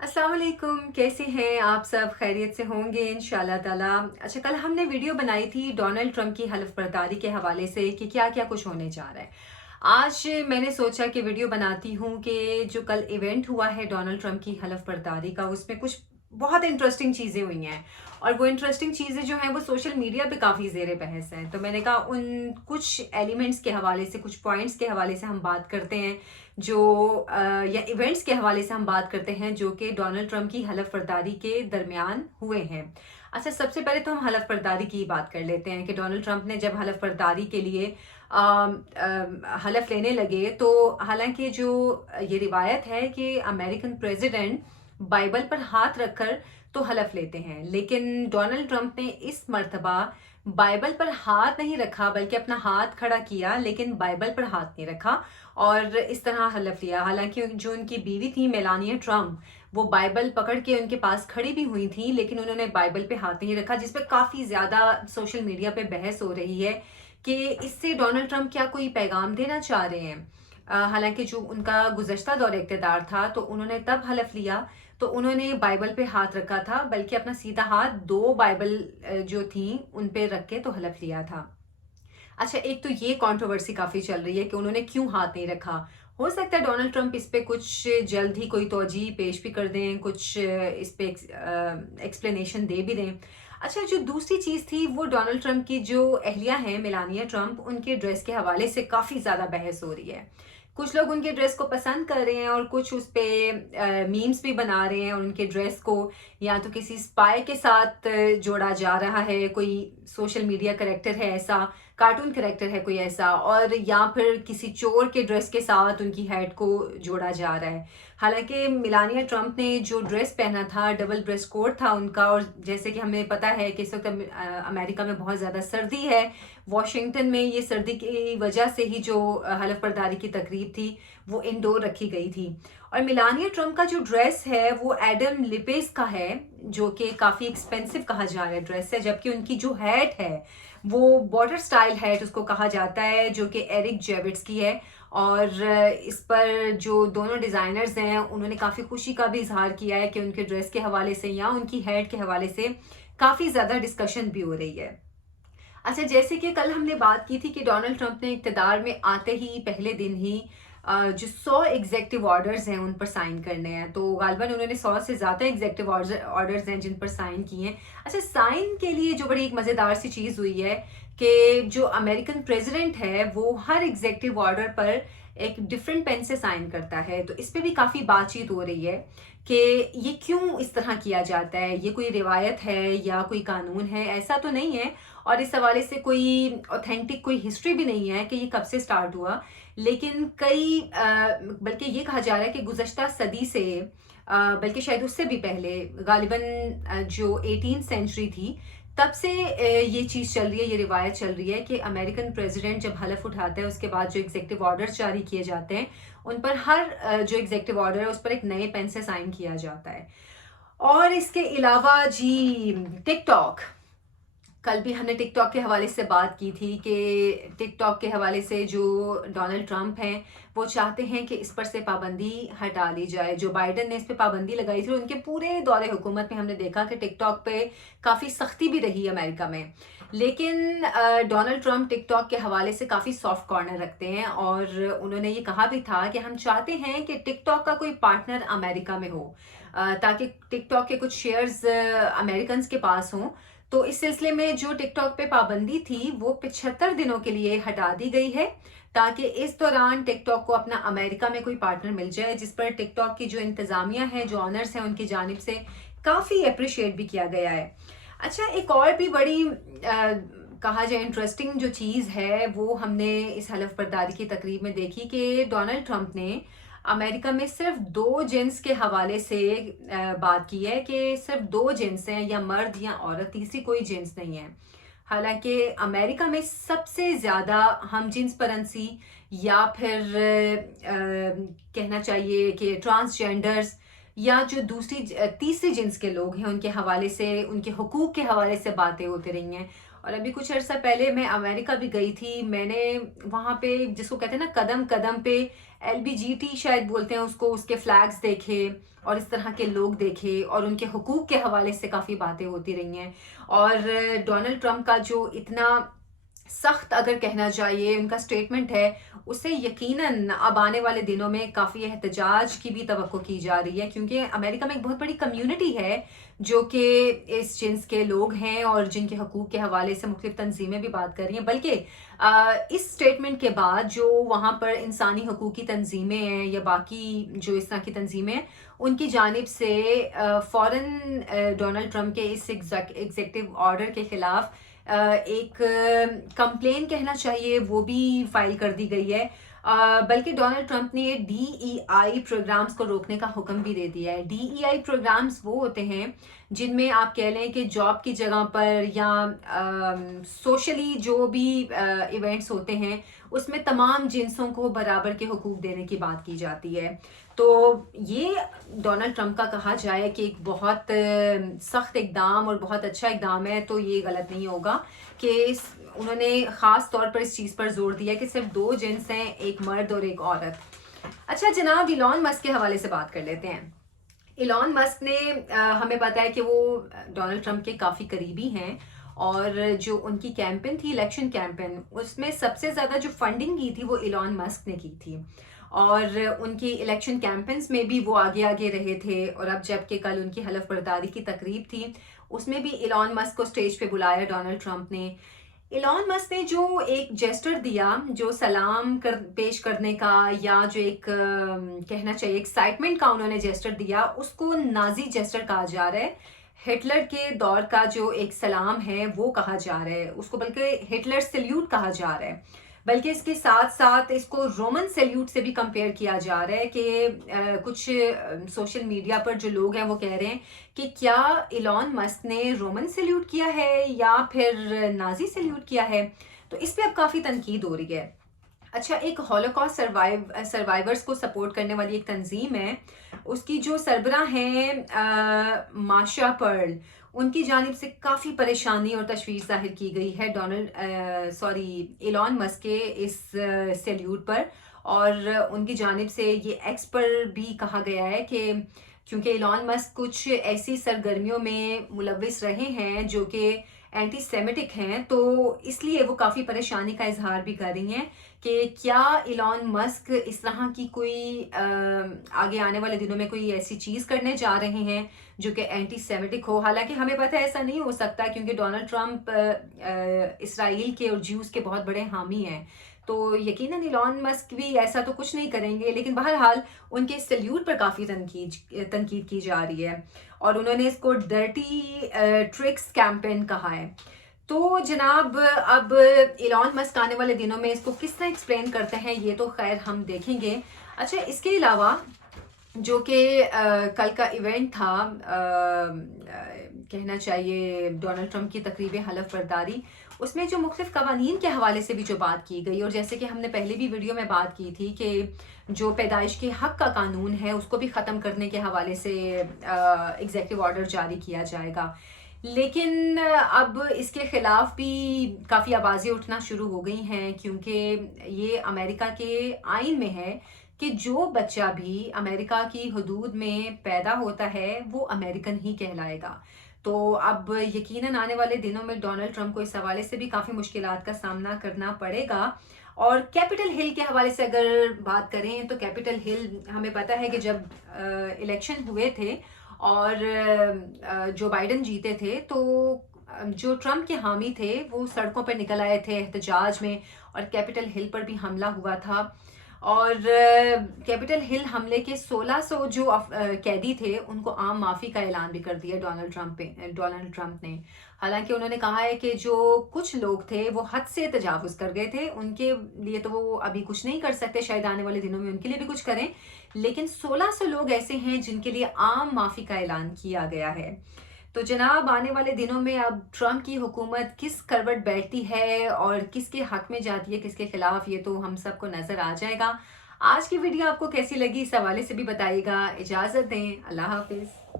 अस्सलाम वालेकुम, कैसे हैं आप सब? खैरियत से होंगे इंशाल्लाह ताला। अच्छा, कल हमने वीडियो बनाई थी डोनाल्ड ट्रंप की हलफ बर्दारी के हवाले से कि क्या क्या कुछ होने जा रहा है। आज मैंने सोचा कि वीडियो बनाती हूँ कि जो कल इवेंट हुआ है डोनाल्ड ट्रंप की हलफ बर्दारी का, उसमें कुछ बहुत इंटरेस्टिंग चीज़ें हुई हैं। और वो इंटरेस्टिंग चीज़ें जो हैं वो सोशल मीडिया पे काफ़ी ज़ेर बहस हैं। तो मैंने कहा उन कुछ एलिमेंट्स के हवाले से, कुछ पॉइंट्स के हवाले से हम बात करते हैं जो या इवेंट्स के हवाले से हम बात करते हैं जो कि डोनाल्ड ट्रंप की हलफ बर्दारी के दरमियान हुए हैं। अच्छा, सबसे पहले तो हम हलफ बर्दारी की बात कर लेते हैं कि डोनाल्ड ट्रंप ने जब हलफ बर्दारी के लिए हलफ लेने लगे, तो हालांकि जो ये रिवायत है कि अमेरिकन प्रेसिडेंट बाइबल पर हाथ रखकर तो हलफ लेते हैं, लेकिन डोनाल्ड ट्रंप ने इस मर्तबा बाइबल पर हाथ नहीं रखा बल्कि अपना हाथ खड़ा किया, लेकिन बाइबल पर हाथ नहीं रखा और इस तरह हलफ लिया। हालांकि जो उनकी बीवी थी मेलानिया ट्रंप, वो बाइबल पकड़ के उनके पास खड़ी भी हुई थी, लेकिन उन्होंने बाइबल पे हाथ नहीं रखा, जिस पे काफ़ी ज़्यादा सोशल मीडिया पे बहस हो रही है कि इससे डोनाल्ड ट्रंप क्या कोई पैगाम देना चाह रहे हैं। हालांकि जो उनका गुज़श्ता दौर इक़्तिदार था तो उन्होंने तब हलफ लिया तो उन्होंने बाइबल पे हाथ रखा था, बल्कि अपना सीधा हाथ दो बाइबल जो थी उन पे रख के तो हलफ लिया था। अच्छा, एक तो ये कंट्रोवर्सी काफ़ी चल रही है कि उन्होंने क्यों हाथ नहीं रखा। हो सकता है डोनाल्ड ट्रंप इस पे कुछ जल्द ही कोई तौजीह पेश भी कर दें, कुछ इस पे एक्सप्लेनेशन दे भी दें। अच्छा, जो दूसरी चीज़ थी वो डोनाल्ड ट्रंप की जो अहलिया हैं मेलानिया ट्रंप, उनके ड्रेस के हवाले से काफ़ी ज़्यादा बहस हो रही है। कुछ लोग उनके ड्रेस को पसंद कर रहे हैं और कुछ उस पे मीम्स भी बना रहे हैं, और उनके ड्रेस को या तो किसी स्पाई के साथ जोड़ा जा रहा है, कोई सोशल मीडिया करेक्टर है ऐसा, कार्टून करेक्टर है कोई ऐसा, और या फिर किसी चोर के ड्रेस के साथ उनकी हेड को जोड़ा जा रहा है। हालांकि मिलानिया ट्रंप ने जो ड्रेस पहना था, डबल ड्रेस कोड था उनका, और जैसे कि हमें पता है कि इस वक्त अमेरिका में बहुत ज़्यादा सर्दी है, वॉशिंगटन में ये सर्दी की वजह से ही जो हलफ बर्दारी की तकरीब थी वो इंडोर रखी गई थी। और मिलानिया ट्रंप का जो ड्रेस है वो एडम लिपेस का है, जो कि काफ़ी एक्सपेंसिव कहा जा रहा है ड्रेस है, जबकि उनकी जो हैट है वो बॉर्डर स्टाइल हैट उसको कहा जाता है, जो कि एरिक जेविट्स की है। और इस पर जो दोनों डिज़ाइनर्स हैं उन्होंने काफ़ी खुशी का भी इजहार किया है कि उनके ड्रेस के हवाले से या उनकी हैट के हवाले से काफ़ी ज़्यादा डिस्कशन भी हो रही है। अच्छा, जैसे कि कल हमने बात की थी कि डोनाल्ड ट्रंप ने इक़्तिदार में आते ही पहले दिन ही जो 100 एग्जेक्टिव ऑर्डर्स हैं उन पर साइन करने हैं, तो गालिबन उन्होंने 100 से ज़्यादा एग्जेक्टिव ऑर्डर्स हैं जिन पर साइन किए हैं। अच्छा, साइन के लिए जो बड़ी एक मज़ेदार सी चीज़ हुई है कि जो अमेरिकन प्रेसिडेंट है वो हर एग्जेक्टिव ऑर्डर पर एक डिफरेंट पेन से साइन करता है, तो इस पे भी काफ़ी बातचीत हो रही है कि ये क्यों इस तरह किया जाता है, ये कोई रिवायत है या कोई कानून है, ऐसा तो नहीं है। और इस हवाले से कोई ऑथेंटिक कोई हिस्ट्री भी नहीं है कि ये कब से स्टार्ट हुआ, लेकिन कई बल्कि ये कहा जा रहा है कि गुज़श्ता सदी से बल्कि शायद उससे भी पहले, गालिबन जो 18th सेंचुरी थी तब से ये चीज़ चल रही है, ये रिवायत चल रही है कि अमेरिकन प्रेसिडेंट जब हलफ उठाता है उसके बाद जो एग्जेक्टिव ऑर्डर्स जारी किए जाते हैं उन पर हर जो एग्जेक्टिव ऑर्डर है उस पर एक नए पेन से साइन किया जाता है। और इसके अलावा जी, टिकटॉक, कल भी हमने टिकटॉक के हवाले से बात की थी कि टिकटॉक के हवाले से जो डोनाल्ड ट्रंप हैं वो चाहते हैं कि इस पर से पाबंदी हटा ली जाए। जो बाइडन ने इस पे पाबंदी लगाई थी, उनके पूरे दौरे हुकूमत में हमने देखा कि टिकटॉक पे काफ़ी सख्ती भी रही अमेरिका में, लेकिन डोनाल्ड ट्रंप टिकटॉक के हवाले से काफ़ी सॉफ्ट कॉर्नर रखते हैं, और उन्होंने ये कहा भी था कि हम चाहते हैं कि टिकटॉक का कोई पार्टनर अमेरिका में हो, ताकि टिकटॉक के कुछ शेयर्स अमेरिकन के पास हों। तो इस सिलसिले में जो टिकटॉक पे पाबंदी थी वो 75 दिनों के लिए हटा दी गई है, ताकि इस दौरान टिकटॉक को अपना अमेरिका में कोई पार्टनर मिल जाए, जिस पर टिकटॉक की जो इंतज़ामिया है, जो ऑनर्स हैं, उनकी जानिब से काफ़ी अप्रिशिएट भी किया गया है। अच्छा, एक और भी बड़ी कहा जाए इंटरेस्टिंग जो चीज़ है वो हमने इस हलफ बर्दारी की तकरीब में देखी कि डोनाल्ड ट्रंप ने अमेरिका में सिर्फ दो जिन्स के हवाले से बात की है कि सिर्फ दो जिन्स हैं, या मर्द या औरत, तीसरी कोई जिन्स नहीं है। हालांकि अमेरिका में सबसे ज़्यादा हम जिन्स परंसी या फिर कहना चाहिए कि ट्रांसजेंडर्स या जो तीसरी जिन्स के लोग हैं उनके हवाले से, उनके हुकूक के हवाले से बातें होती रही हैं। और अभी कुछ अर्सा पहले मैं अमेरिका भी गई थी, मैंने वहाँ पे जिसको कहते हैं ना कदम कदम पे LBGT شاید بولتے ہیں اس کو، اس کے فلیگز دیکھے اور اس طرح کے لوگ دیکھے اور ان کے حقوق کے حوالے سے کافی باتیں ہوتی رہی ہیں. اور ڈونلڈ ٹرمپ کا جو اتنا سخت اگر کہنا چاہیے ان کا سٹیٹمنٹ ہے، اس سے یقیناً اب آنے والے دنوں میں کافی احتجاج کی بھی توقع کی جا رہی ہے، کیونکہ امریکہ میں ایک بہت بڑی کمیونٹی ہے جو کہ اس جنس کے لوگ ہیں اور جن کے حقوق کے حوالے سے مختلف تنظیمیں بھی بات کر رہی ہیں. بلکہ اس سٹیٹمنٹ کے بعد جو وہاں پر انسانی حقوق کی تنظیمیں ہیں یا باقی جو اس طرح کی تنظیمیں ہیں، ان کی جانب سے فوراً ڈونلڈ ٹرمپ کے اس ایگزیکٹو آرڈر کے خلاف ایک کمپلین کہنا چاہیے وہ بھی فائل کر دی گئی ہے. بلکہ ڈونلڈ ٹرمپ نے DEI پروگرامز کو روکنے کا حکم بھی دے دیا ہے. DEI پروگرامز وہ ہوتے ہیں جن میں آپ کہہ لیں کہ جاب کی جگہ پر یا سوشلی جو بھی ایونٹس ہوتے ہیں اس میں تمام جنسوں کو برابر کے حقوق دینے کی بات کی جاتی ہے. تو یہ ڈونلڈ ٹرمپ کا کہا جائے کہ ایک بہت سخت اقدام اور بہت اچھا اقدام ہے، تو یہ غلط نہیں ہوگا کہ انہوں نے خاص طور پر اس چیز پر زور دیا کہ صرف 2 جنس ہیں، ایک مرد اور ایک عورت. اچھا جناب، ایلون مسک کے حوالے سے بات کر لیتے ہیں. ایلون مسک نے ہمیں پتا ہے کہ وہ ڈونلڈ ٹرمپ کے کافی قریبی ہیں، اور جو ان کی کیمپین تھی، الیکشن کیمپین، اس میں سب سے زیادہ جو فنڈنگ کی تھی وہ ایلون مسک نے کی تھی، اور ان کی الیکشن کیمپینز میں بھی وہ آگے آگے رہے تھے. اور اب جب کہ کل ان کی حلف برداری کی تقریب تھی، اس میں بھی ایلون مسک کو سٹیج پہ بلایا ڈونلڈ ٹرمپ نے. ایلون مسک نے جو ایک جیسٹر دیا، جو سلام پیش کرنے کا یا جو ایک کہنا چاہیے ایکسائٹمنٹ کا انہوں نے جیسٹر دیا، اس کو نازی جیسٹر کہا جا رہا ہے. ہٹلر کے دور کا جو ایک سلام ہے وہ کہا جا رہا ہے اس کو، بلکہ ہٹلر سیلیوٹ کہا جا رہا ہے. بلکہ اس کے ساتھ ساتھ اس کو رومن سیلیوٹ سے بھی کمپیئر کیا جا رہا ہے کہ کچھ سوشل میڈیا پر جو لوگ ہیں وہ کہہ رہے ہیں کہ کیا ایلون مسک نے رومن سیلیوٹ کیا ہے یا پھر نازی سیلیوٹ کیا ہے. تو اس پہ اب کافی تنقید ہو رہی ہے. اچھا، ایک ہولوکاسٹ سروائیورز کو سپورٹ کرنے والی ایک تنظیم ہے، اس کی جو سربراہ ہیں ماشا پرل، ان کی جانب سے کافی پریشانی اور تشویش ظاہر کی گئی ہے ایلون مسک کے اس سیلیوٹ پر. اور ان کی جانب سے یہ ایکس پر بھی کہا گیا ہے کہ کیونکہ ایلون مسک کچھ ایسی سرگرمیوں میں ملوث رہے ہیں جو کہ اینٹی سیمیٹک ہیں، تو اس لیے وہ کافی پریشانی کا اظہار بھی کر رہی ہیں کہ کیا ایلون مسک اس طرح کی کوئی آگے آنے والے دنوں میں کوئی ایسی چیز کرنے جا رہے ہیں جو کہ اینٹی سیمیٹک ہو. حالانکہ ہمیں پتہ ہے ایسا نہیں ہو سکتا، کیونکہ ڈونلڈ ٹرمپ اسرائیل کے اور جیوز کے بہت بڑے حامی ہیں، تو یقیناً ایلون مسک بھی ایسا تو کچھ نہیں کریں گے. لیکن بہرحال ان کے سیلیوٹ پر کافی تنقید کی جا رہی ہے، اور انہوں نے اس کو ڈرٹی ٹرکس کیمپین کہا ہے. تو جناب اب ایلون مسک آنے والے دنوں میں اس کو کس طرح ایکسپلین کرتے ہیں یہ تو خیر ہم دیکھیں گے. اچھا، اس کے علاوہ جو کہ کل کا ایونٹ تھا، کہنا چاہیے ڈونلڈ ٹرمپ کی تقریب حلف برداری، اس میں جو مختلف قوانین کے حوالے سے بھی جو بات کی گئی، اور جیسے کہ ہم نے پہلے بھی ویڈیو میں بات کی تھی کہ جو پیدائش کے حق کا قانون ہے اس کو بھی ختم کرنے کے حوالے سے ایگزیکٹو آرڈر جاری کیا جائے گا. لیکن اب اس کے خلاف بھی کافی آوازیں اٹھنا شروع ہو گئی ہیں، کیونکہ یہ امریکہ کے آئین میں ہے کہ جو بچہ بھی امریکہ کی حدود میں پیدا ہوتا ہے وہ امریکن ہی کہلائے گا. تو اب یقیناً آنے والے دنوں میں ڈونلڈ ٹرمپ کو اس حوالے سے بھی کافی مشکلات کا سامنا کرنا پڑے گا. اور کیپٹل ہل کے حوالے سے اگر بات کریں تو کیپٹل ہل ہمیں پتہ ہے کہ جب الیکشن ہوئے تھے اور جو بائیڈن جیتے تھے، تو جو ٹرمپ کے حامی تھے وہ سڑکوں پر نکل آئے تھے احتجاج میں، اور کیپٹل ہل پر بھی حملہ ہوا تھا. اور کیپٹل ہل حملے کے 1600 جو قیدی تھے ان کو عام معافی کا اعلان بھی کر دیا ڈونلڈ ٹرمپ نے. حالانکہ انہوں نے کہا ہے کہ جو کچھ لوگ تھے وہ حد سے تجاوز کر گئے تھے، ان کے لیے تو وہ ابھی کچھ نہیں کر سکتے، شاید آنے والے دنوں میں ان کے لیے بھی کچھ کریں. لیکن 1600 لوگ ایسے ہیں جن کے لیے عام معافی کا اعلان کیا گیا ہے. تو جناب آنے والے دنوں میں اب ٹرمپ کی حکومت کس کروٹ بیٹھتی ہے اور کس کے حق میں جاتی ہے، کس کے خلاف، یہ تو ہم سب کو نظر آ جائے گا. آج کی ویڈیو آپ کو کیسی لگی اس حوالے سے بھی بتائیے گا. اجازت دیں، اللہ حافظ.